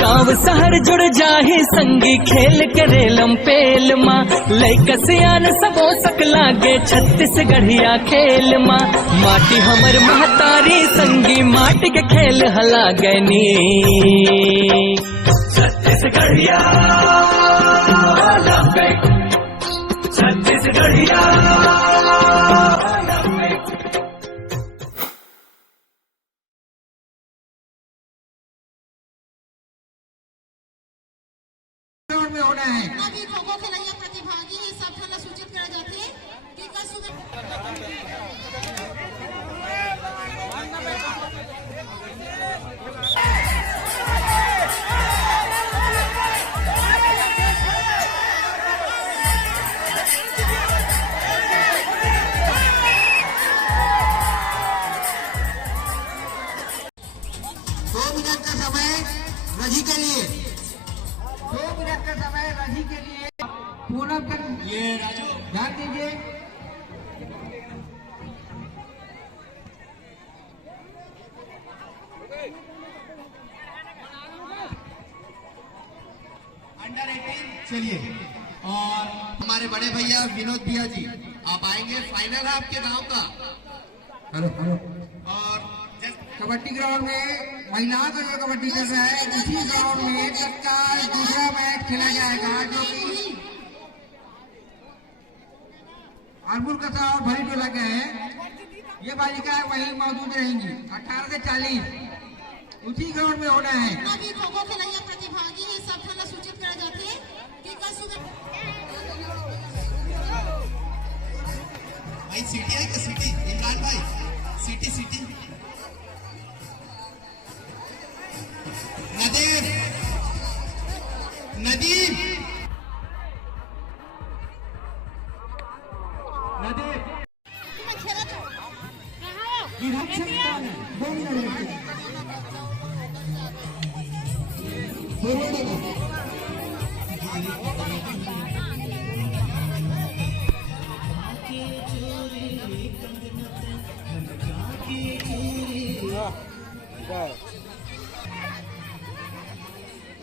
गाँव शहर जुड़ जाही संगी खेल करे लंपेल माँ लैक सियान सबो सक लागे छत्तीसगढ़िया खेल माँ माटी हमर महतारी संगी माटी के खेल हला गनी छत्तीसगढ़िया छत्तीसगढ़िया। में होना है अभी खो-खो खिलाड़ियों प्रतिभागी है सब थोड़ा सूचित करा जाते हैं कि कल सुबह रजी के लिए 2 मिनट का समय रजी के लिए पूनम कर ये राजू ध्यान दीजिए। अंडर 18 चलिए और हमारे बड़े भैया विनोद भैया जी आप आएंगे। फाइनल है आपके गांव का। Hello hello. और कबड्डी ग्राउंड में महिलाओं का जो कबड्डी चल रहा है उसी ग्राउंड में तत्काल दूसरा मैच खेला जाएगा जो कि आरमूर कसा और भरी टोला का है। ये बालिकाएं वहीं मौजूद रहेंगी 18 से 40 उसी ग्राउंड में होना है। अभी खो-खो खिलाड़ियों प्रतिभागी है सब थोड़ा सूचित करा जाते हैं कि कल सुबह भाई सिटी है क्या सिटी इमरान भाई सिटी सिटी नदीम नदीम नदीम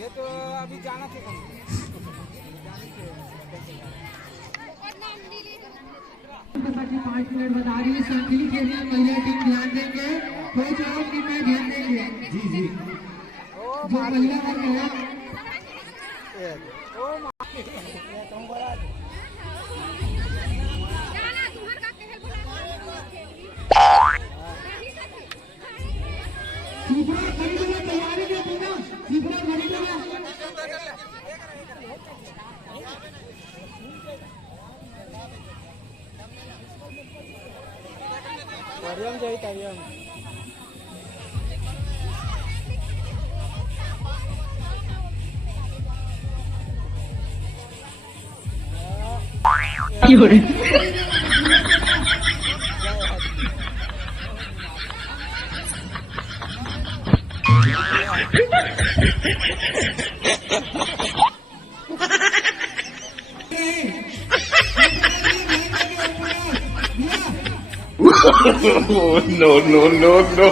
ये तो अभी जाना चाहिए 5 मिनट बता रही है। संखली के लिए महिला टीम ध्यान देंगे कोच और टीम में ध्यान देंगे। जी जी जो महिला वर्ग है तैयारी में no.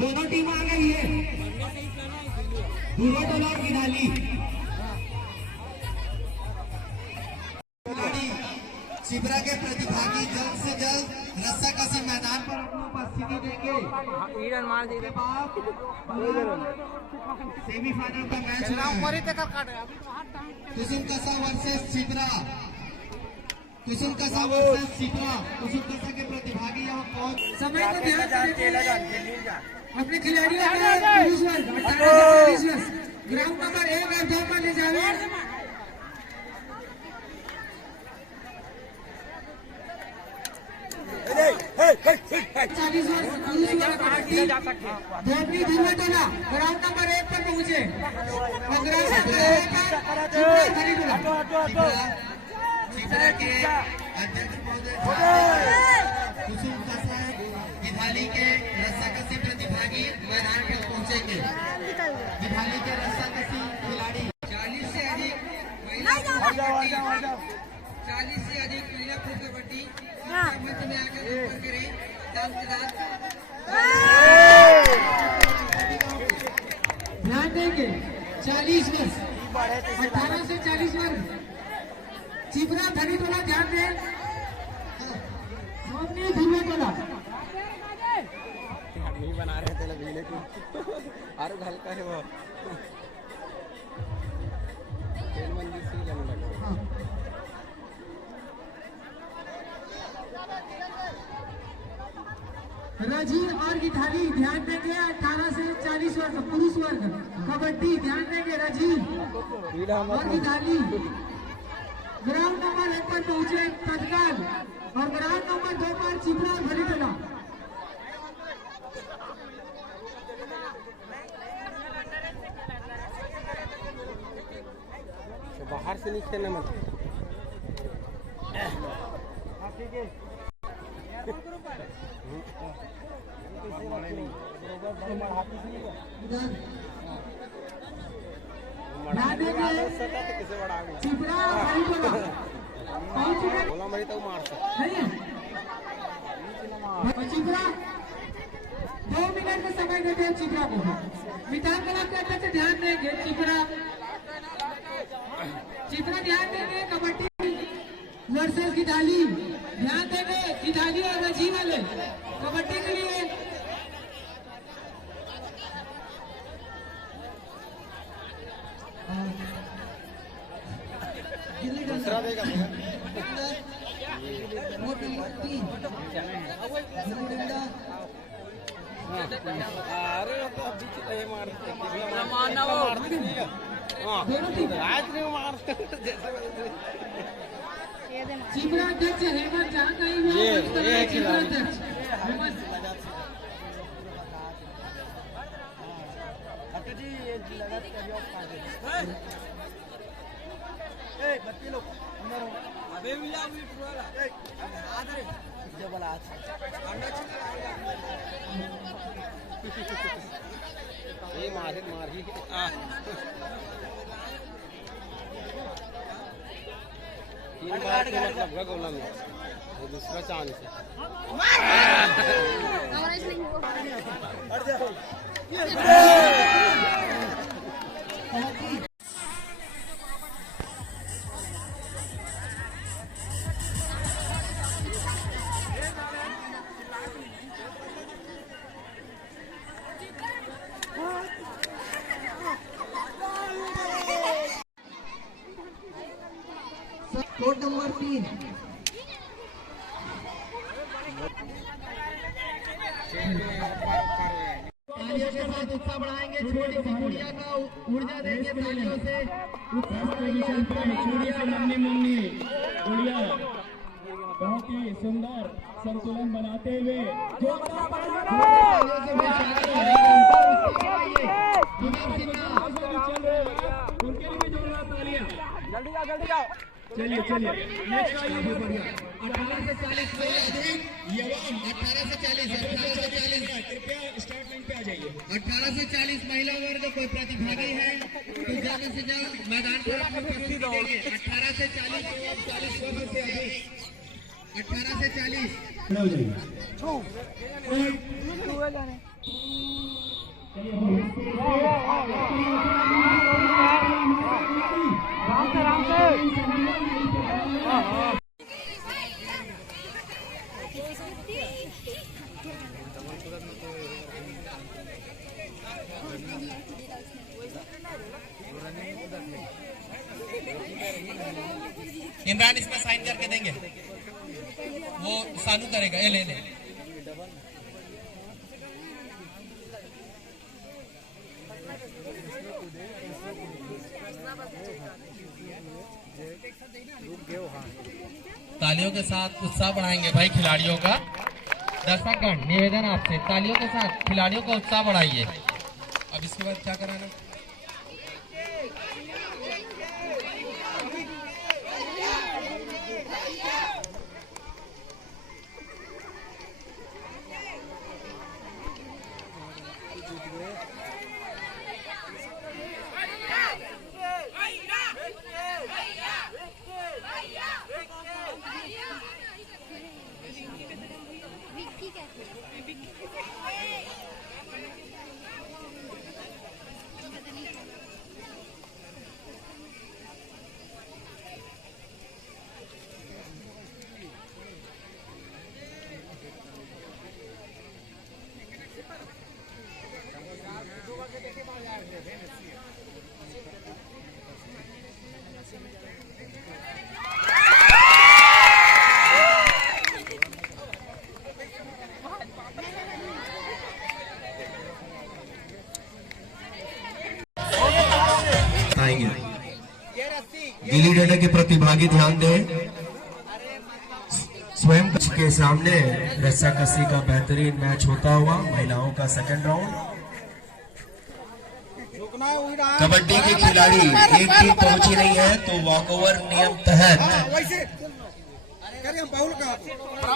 दोनों टीम आ गई है। दूल्हा टोला की डाली शिवरा के प्रतिभागी जल्द से जल्द रस्साकसी मैदान पर अपनी उपस्थिति देंगे। सेमीफाइनल का मैच कुसुम कसा वर्सेस शिवरा कुसुम कसा के प्रतिभागी यहाँ पहुंच समय को ध्यान अपने खिलाड़ियों ग्राउंड नंबर 1 और 2 पर ले जावे। ग्राउंड नंबर 1 पर पहुंचे के अध्यक्ष महोदय कुसुम कसा दिवाली के रस्साकसी 40 वर्ष, 18 से 40 वर्ष। चिपरा धनी टोला ध्यान दें, सोमनी धीमे टोला। नहीं बना रहे थे लबीले को और हल्का है वो तेल मंदी से लगने लगा। रजी और गिठाली ध्यान देंगे, 18 से 40 वर्ष पुरुष वर्ग। कबड्डी ध्यान देंगे, रजी और गिठाली ग्राउंड नंबर 1 पर पहुंचे तत्काल, और ग्राउंड नंबर 2 पर चिपरा और धनी टोला। बाहर से नहीं खेलने मत। बोला मरी तो मार चिपरा 2 मिनट का समय देते हैं चिपरा को। विधान कला के अध्यक्ष ध्यान देंगे, चिपरा ध्यान देंगे। कबड्डी वर्सेस गिधाली ध्यान देंगे, गिधाली और रजी वाले कबड्डी के लिए। दूसरा देगा अरे तो बीच में मारना वो आज नहीं मार चिपरा अध्यक्ष हेमंत जहाँ कहीं वो चिपरा अध्यक्ष हेमंत ये मार ही तीन बार के मतलब गोला में वो दूसरा चांस है। कोड नंबर 3 तालियों के साथ उत्साह बढ़ाएंगे। छोटी सी गुड़िया का ऊर्जा देंगे तालियों से। गुड़िया बहुत ही सुंदर संतुलन बनाते हुए उनके लिए भी जोरदार तालियां। जल्दी जाओ। चलिए नेक्स्ट आइए। 18 से 40 कृपया स्टार्ट लाइन पे आ जाइए। 18 से 40 महिला वर्ग कोई प्रतिभागी है तो जल्द से जल्द मैदान पर अपनी उपस्थिति देंगे। 18 से 40 वर्ग से अधिक 18 से 40 इमरान इसमें साइन करके देंगे, वो सानू करेगा। ये ले तालियों के साथ उत्साह बढ़ाएंगे भाई खिलाड़ियों का। दर्शकगण निवेदन आपसे, तालियों के साथ खिलाड़ियों का उत्साह बढ़ाइए। अब इसके बाद क्या कराना? आएंगे गिल्ली डंडा के प्रतिभागी ध्यान दें। स्वयं के सामने रस्सा कसी का बेहतरीन मैच होता हुआ महिलाओं का सेकंड राउंड। कबड्डी के खिलाड़ी एक टीम पहुंची नहीं है तो वॉकओवर नियम तहत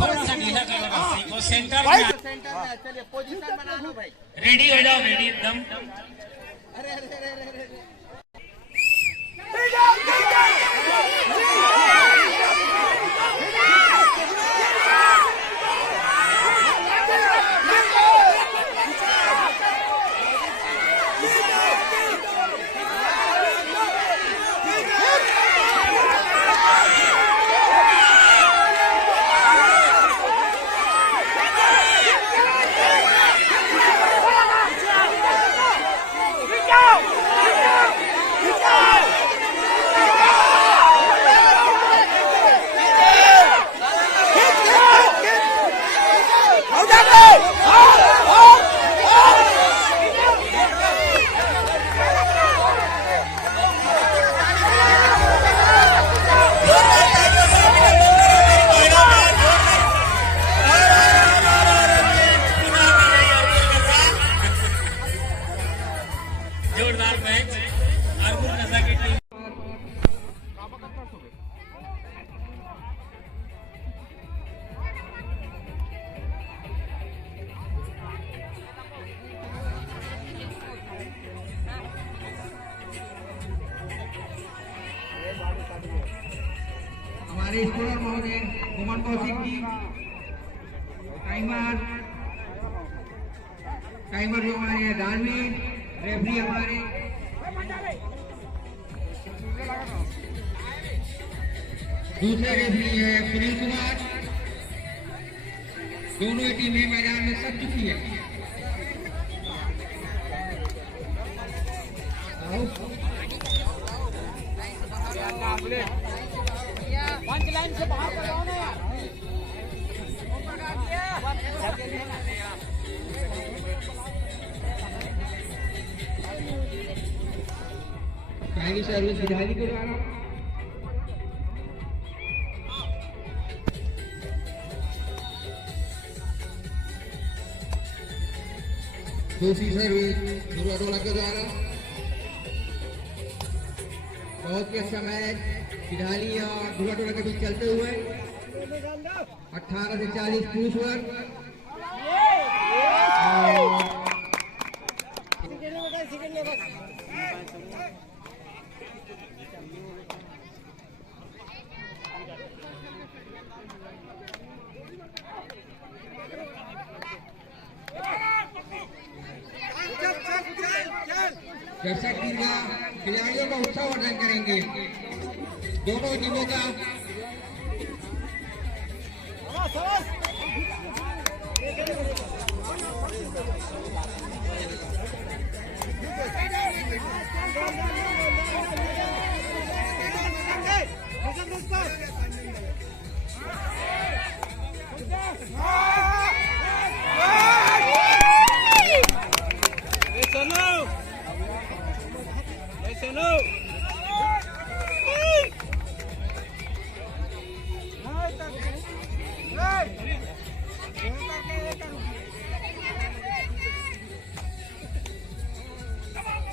थोड़ा सा ढीला करो रस्सी को, सेंटर में चलिए पोजीशन बना लो भाई। रेडी हो जाओ, रेडी एकदम। जोरदार मैच। अरबुल रजा की टीम हमारे स्कोर महोदय मोहन कौशिक जी, टाइमर जो हमारे हैं दानवीर, रेफरी हमारे दूसरे रेफरी है सुनील कुमार। दोनों ही टीमें मैदान में सज चुकी है। पंच लाइन से बाहर कर जाओ ना यार। पहली सर्विस विधायक के द्वारा दूसरी सर्विस दुर्गाटोला के द्वारा। बहुत ही अच्छा मैच विधाली और दुर्गाटोला के बीच चलते हुए 18 से 40 पुरुष वर्ग। दर्शक खिलाड़ियों का उत्साह वर्धन करेंगे। दोनों टीमों का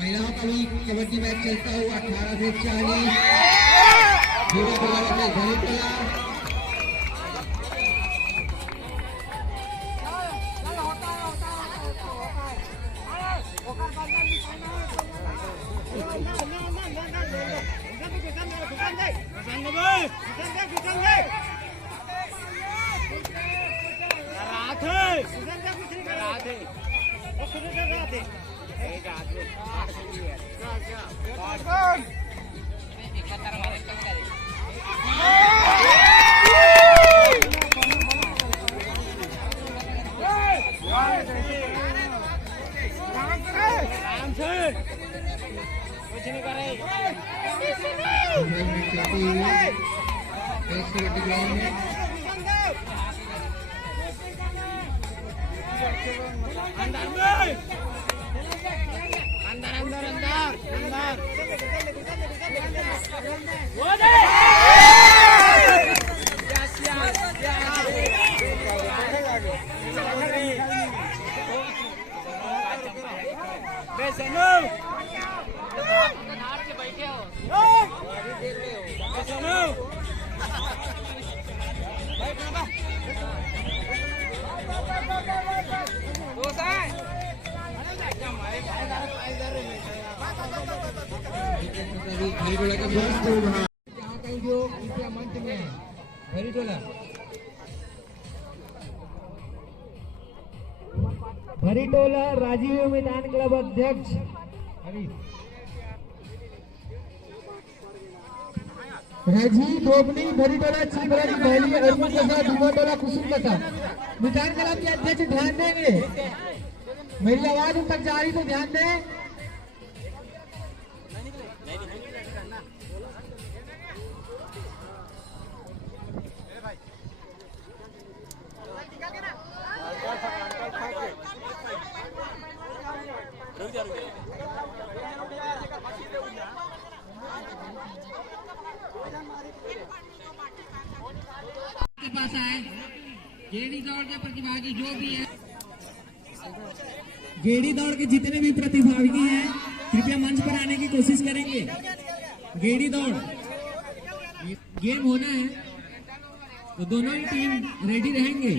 महिलाओं का भी कबड्डी मैच चलता हुआ 18 से 40 कुछ नहीं कर रहे। 15 मिनट चलती हुई नेक्स्ट कबड्डी ग्राउंड में अंदर अंदर अंदर अंदर भरीटोला का दोस्त मंच में भरीटोला भरीटोला राजीव मैदान क्लब अध्यक्ष राजीव धोबनी भरीटोला चिलबरा की पहली अर्जुन प्रसाद धुमाटोला कुसुम लता मैदान क्लब के अध्यक्ष ध्यान देंगे। मेरी आवाज उन तक जा रही तो ध्यान दें। के पास आए गेड़ी दौड़ के प्रतिभागी जो भी है, गेड़ी दौड़ के जितने भी प्रतिभागी हैं कृपया मंच पर आने की कोशिश करेंगे। गेड़ी दौड़ गेम होना है तो दोनों ही टीम रेडी रहेंगे।